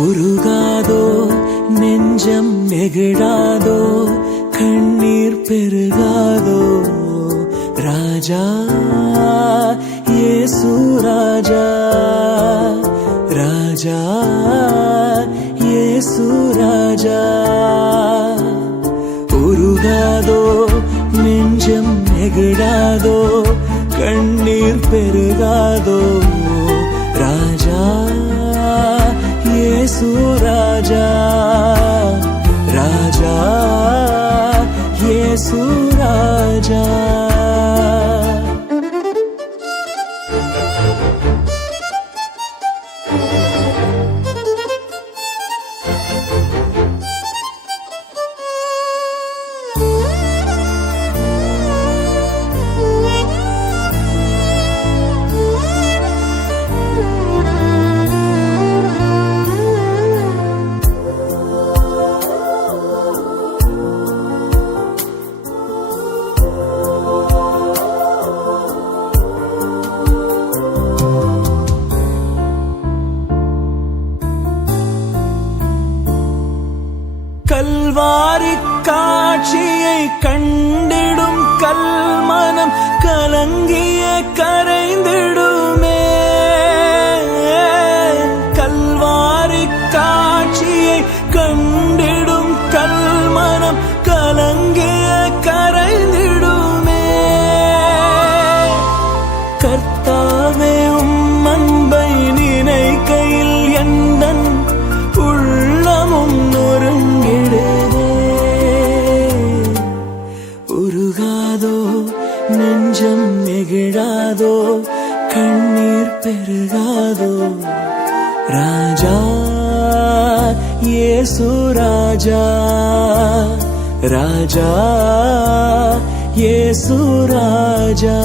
உருகாதோ நெஞ்சம் நெகிழாதோ கண்ணீர் பெருகாதோ ராஜா இயேசு ராஜா ராஜா இயேசு ராஜா உருகாதோ நெஞ்சம் நெகிழாதோ கண்ணீர் பெருகாதோ ராஜா இயேசு ராஜா ராஜா இயேசு ராஜா கல்வாரி காட்சியை கண்டிடும் கல்மனம் கலங்கிய கரைந்திடுமே கல்வாரி காட்சியை கண்டிடும் கல்மனம் கலங்கிய கரைந்திடுமே கர்த்தாவே உம் அன்பை நினைக்கையில் எந்தன் உள்ளமும் நொறுங்கிடுதே உருகாதோ நெஞ்சம் நெகிழாதோ கண்ணீர் பெருகாதோ ராஜா இயேசு ராஜா ராஜா இயேசு ராஜா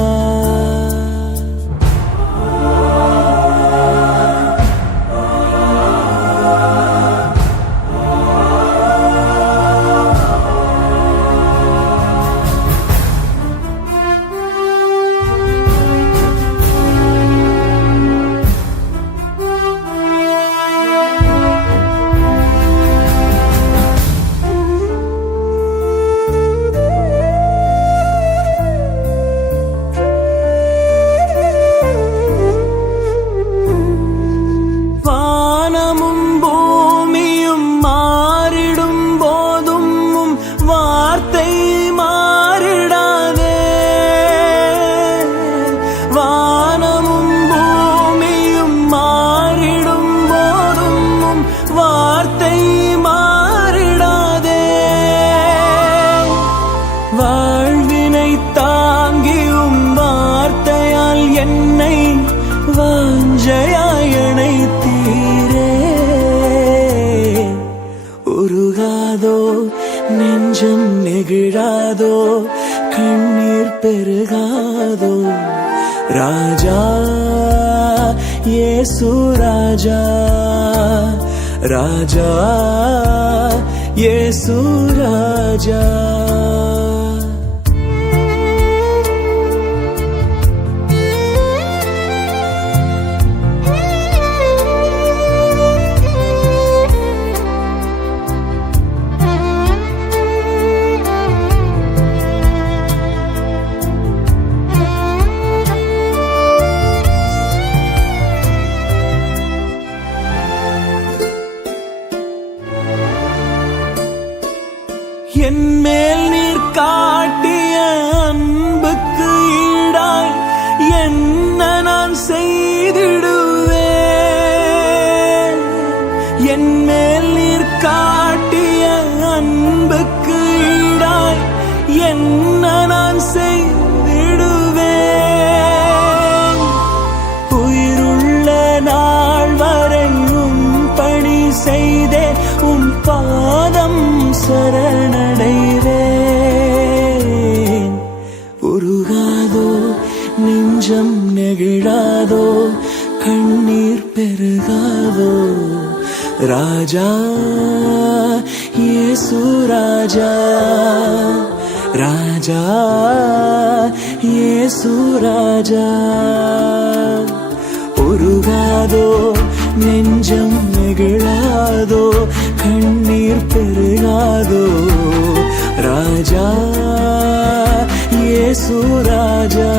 வாழ்வினை தாங்கியும் வார்த்தையால் என்னை வாஞ்சையாய் அணைத்தீரே உருகாதோ நெஞ்சம் நெகிழாதோ கண்ணீர் பெருகாதோ ராஜா இயேசு ராஜா ராஜா இயேசு ராஜா என்மேல் நீர் காட்டிய அன்புக்கு ஈடாய் என்ன நான் செய்திடுவேன் என்மேல் நீர் காட்டிய அன்புக்கு ஈடாய் என்ன நான் செய்திடுவேன் உயிருள்ள நாள் வரை உம் பணி செய்தே உம் பாதம் சரணடைவேன் உருகாதோ நெஞ்சம் நெகிழாதோ கண்ணீர் பெருகாதோ ராஜா இயேசு ராஜா ராஜா இயேசு ராஜா உருகாதோ நெஞ்சம் நெகிழாதோ கண்ணீர் பெருகாதோ ராஜா இயேசு ராஜா